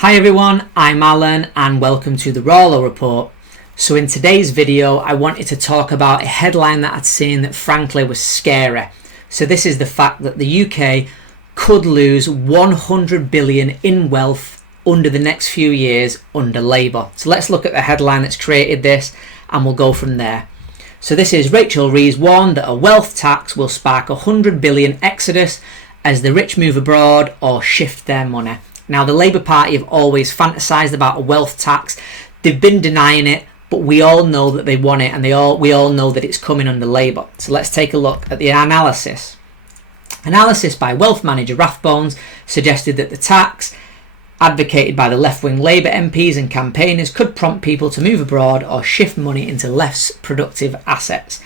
Hi everyone, I'm Alan and welcome to the Rawlo report. So in today's video I wanted to talk about a headline that I'd seen that frankly was scary. So this is the fact that the UK could lose 100 billion in wealth under the next few years under Labour. So let's look at the headline that's created this and we'll go from there. So this is Rachel Reeves warned that a wealth tax will spark 100 billion exodus as the rich move abroad or shift their money. Now, the Labour Party have always fantasised about a wealth tax. They've been denying it, but we all know that they want it and we all know that it's coming under Labour. So let's take a look at the analysis. Analysis by wealth manager Rathbones suggested that the tax, advocated by the left-wing Labour MPs and campaigners, could prompt people to move abroad or shift money into less productive assets.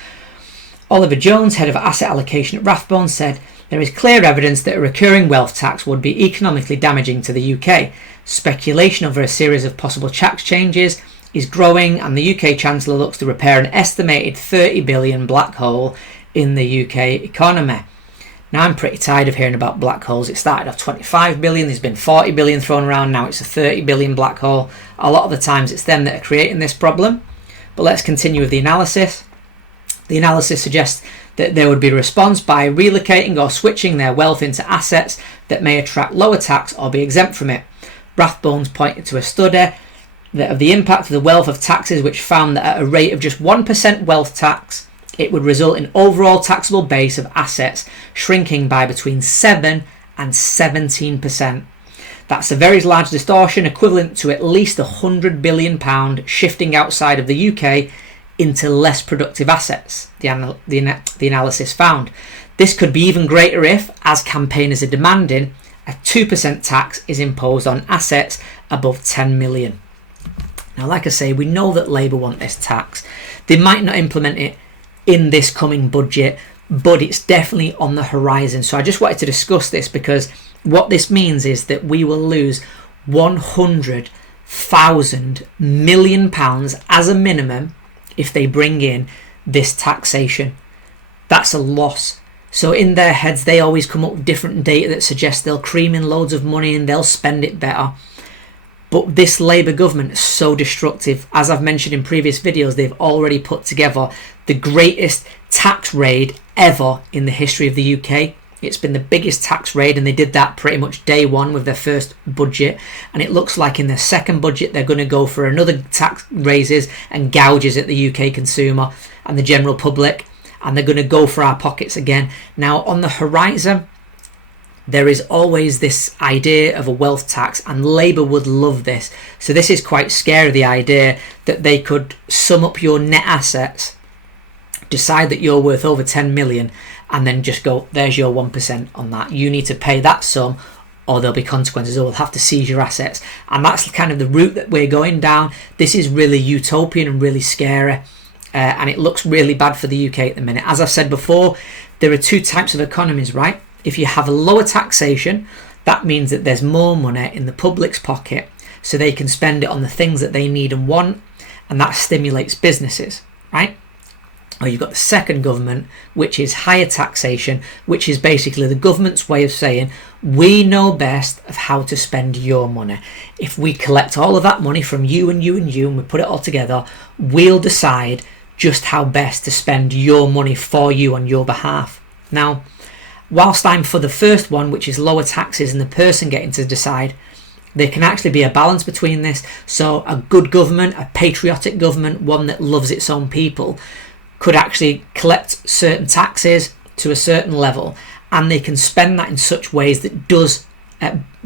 Oliver Jones, head of asset allocation at Rathbones, said, "There is clear evidence that a recurring wealth tax would be economically damaging to the UK. Speculation over a series of possible tax changes is growing and the UK Chancellor looks to repair an estimated 30 billion black hole in the UK economy." Now, I'm pretty tired of hearing about black holes. It started off 25 billion, there's been 40 billion thrown around, now it's a 30 billion black hole. A lot of the times it's them that are creating this problem. But let's continue with the analysis. The analysis suggests that there would be a response by relocating or switching their wealth into assets that may attract lower tax or be exempt from it. Rathbones pointed to a study of the impact of the wealth of taxes, which found that at a rate of just 1% wealth tax, it would result in overall taxable base of assets shrinking by between 7 and 17%. That's a very large distortion, equivalent to at least £100 billion shifting outside of the UK into less productive assets, the analysis found. This could be even greater if, as campaigners are demanding, a 2% tax is imposed on assets above 10 million. Now, like I say, we know that Labour want this tax. They might not implement it in this coming budget, but it's definitely on the horizon. So I just wanted to discuss this because what this means is that we will lose £100,000 million as a minimum if they bring in this taxation. That's a loss. So in their heads, they always come up with different data that suggests they'll cream in loads of money and they'll spend it better. But this Labour government is so destructive. As I've mentioned in previous videos, they've already put together the greatest tax raid ever in the history of the UK. It's been the biggest tax raid, and they did that pretty much day one with their first budget. And it looks like in their second budget, they're going to go for another tax raises and gouges at the UK consumer and the general public. And they're going to go for our pockets again. Now, on the horizon, there is always this idea of a wealth tax, and Labour would love this. So this is quite scary, the idea that they could sum up your net assets, decide that you're worth over 10 million, and then just go, there's your 1% on that. You need to pay that sum or there'll be consequences, or we'll have to seize your assets. And that's kind of the route that we're going down. This is really utopian and really scary. And it looks really bad for the UK at the minute. As I've said before, there are two types of economies, right? If you have a lower taxation, that means that there's more money in the public's pocket so they can spend it on the things that they need and want, and that stimulates businesses, right? Or you've got the second government, which is higher taxation, which is basically the government's way of saying, we know best of how to spend your money. If we collect all of that money from you and you and you, and we put it all together, we'll decide just how best to spend your money for you on your behalf. Now, whilst I'm for the first one, which is lower taxes and the person getting to decide, there can actually be a balance between this. So a good government, a patriotic government, one that loves its own people, could actually collect certain taxes to a certain level, and they can spend that in such ways that does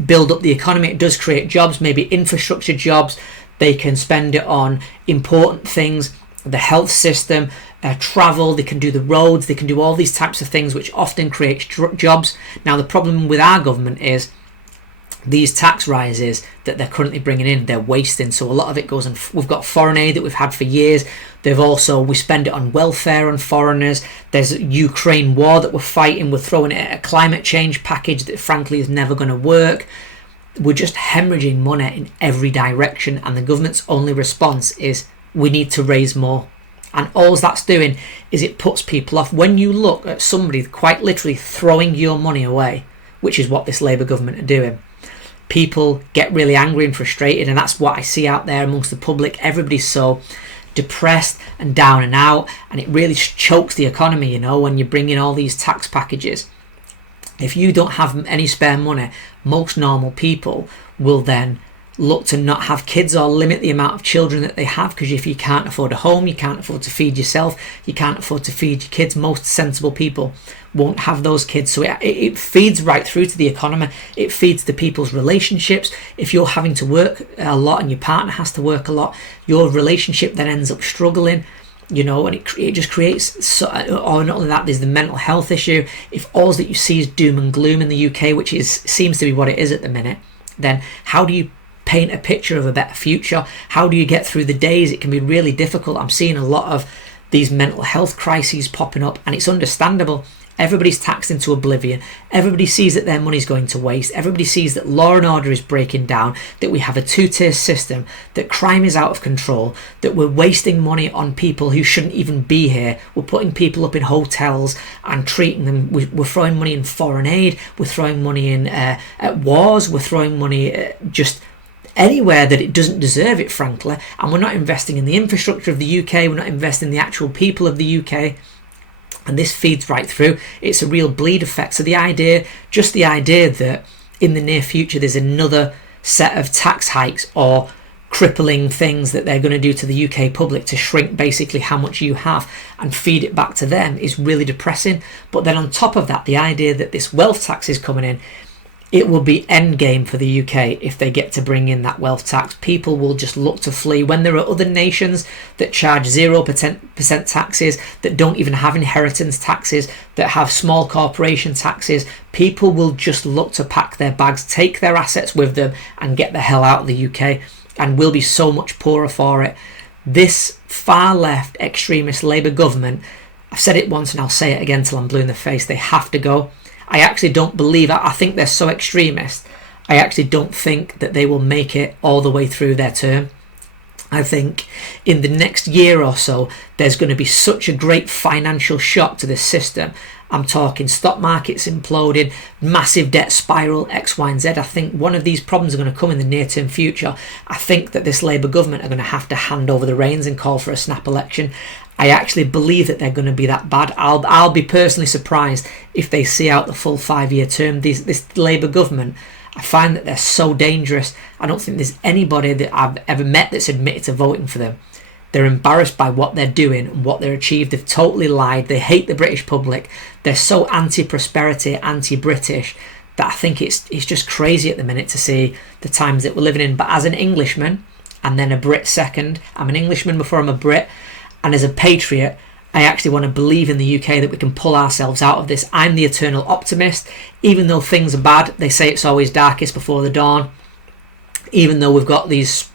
build up the economy. It does create jobs, maybe infrastructure jobs. They can spend it on important things, the health system, travel. They can do the roads. They can do all these types of things, which often creates jobs. Now, the problem with our government is these tax rises that they're currently bringing in, they're wasting. So a lot of it goes on. We've got foreign aid that we've had for years. We spend it on welfare on foreigners. There's a Ukraine war that we're fighting. We're throwing it at a climate change package that frankly is never going to work. We're just hemorrhaging money in every direction, and the government's only response is we need to raise more. And all that's doing is it puts people off. When you look at somebody quite literally throwing your money away, which is what this Labour government are doing, people get really angry and frustrated, and that's what I see out there amongst the public. Everybody's so depressed and down and out, and it really chokes the economy, you know, when you bring in all these tax packages. If you don't have any spare money, most normal people will then look to not have kids or limit the amount of children that they have, because if you can't afford a home, you can't afford to feed yourself, you can't afford to feed your kids, most sensible people won't have those kids. So it feeds right through to the economy. It feeds to people's relationships. If you're having to work a lot and your partner has to work a lot, your relationship then ends up struggling, you know, and it just creates or not only that, there's the mental health issue. If all that you see is doom and gloom in the UK, which seems to be what it is at the minute, then how do you paint a picture of a better future? How do you get through the days? It can be really difficult. I'm seeing a lot of these mental health crises popping up, and it's understandable. Everybody's taxed into oblivion. Everybody sees that their money's going to waste. Everybody sees that law and order is breaking down, that we have a two-tier system, that crime is out of control, that we're wasting money on people who shouldn't even be here. We're putting people up in hotels and treating them. We're throwing money in foreign aid. We're throwing money in at wars. We're throwing money just anywhere that it doesn't deserve it, frankly. And we're not investing in the infrastructure of the UK. We're not investing in the actual people of the UK. And this feeds right through. It's a real bleed effect. So the idea that in the near future there's another set of tax hikes or crippling things that they're going to do to the UK public to shrink basically how much you have and feed it back to them is really depressing. But then on top of that, the idea that this wealth tax is coming in, it will be endgame for the UK if they get to bring in that wealth tax. People will just look to flee. When there are other nations that charge 0% taxes, that don't even have inheritance taxes, that have small corporation taxes, people will just look to pack their bags, take their assets with them and get the hell out of the UK, and will be so much poorer for it. This far left extremist Labour government, I've said it once and I'll say it again till I'm blue in the face, they have to go. I actually don't believe, I think they're so extremist, I actually don't think that they will make it all the way through their term. I think in the next year or so, there's going to be such a great financial shock to the system. I'm talking stock markets imploding, massive debt spiral, X, Y, and Z. I think one of these problems are going to come in the near-term future. I think that this Labour government are going to have to hand over the reins and call for a snap election. I actually believe that they're going to be that bad. I'll be personally surprised if they see out the full 5-year term. This Labour government, I find that they're so dangerous. I don't think there's anybody that I've ever met that's admitted to voting for them. They're embarrassed by what they're doing and what they're achieved. They've totally lied. They hate the British public. They're so anti-prosperity, anti-British that I think it's just crazy at the minute to see the times that we're living in. But as an Englishman, and then a Brit second, I'm an Englishman before I'm a Brit, and as a patriot, I actually want to believe in the UK that we can pull ourselves out of this. I'm the eternal optimist. Even though things are bad, they say it's always darkest before the dawn. Even though we've got these,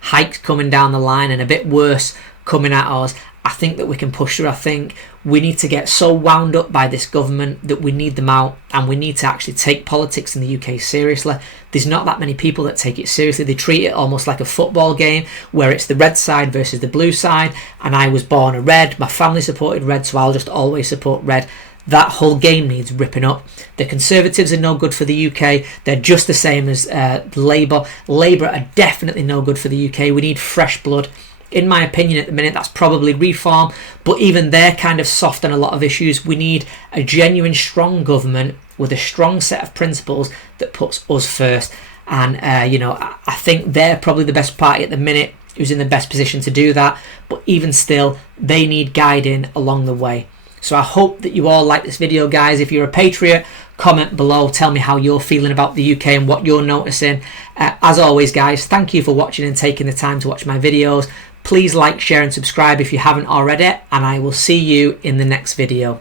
hikes coming down the line and a bit worse coming at us, I think that we can push through. I think we need to get so wound up by this government that we need them out, and we need to actually take politics in the UK seriously. There's not that many people that take it seriously. They treat it almost like a football game where it's the red side versus the blue side, and I was born a red, my family supported red, so I'll just always support red. That whole game needs ripping up. The Conservatives are no good for the UK. They're just the same as Labour. Labour are definitely no good for the UK. We need fresh blood. In my opinion, at the minute, that's probably Reform, but even they're kind of soft on a lot of issues. We need a genuine, strong government with a strong set of principles that puts us first. And, I think they're probably the best party at the minute who's in the best position to do that. But even still, they need guiding along the way. So I hope that you all like this video, guys. If you're a patriot, comment below. Tell me how you're feeling about the UK and what you're noticing. As always, guys, thank you for watching and taking the time to watch my videos. Please like, share and subscribe if you haven't already, and I will see you in the next video.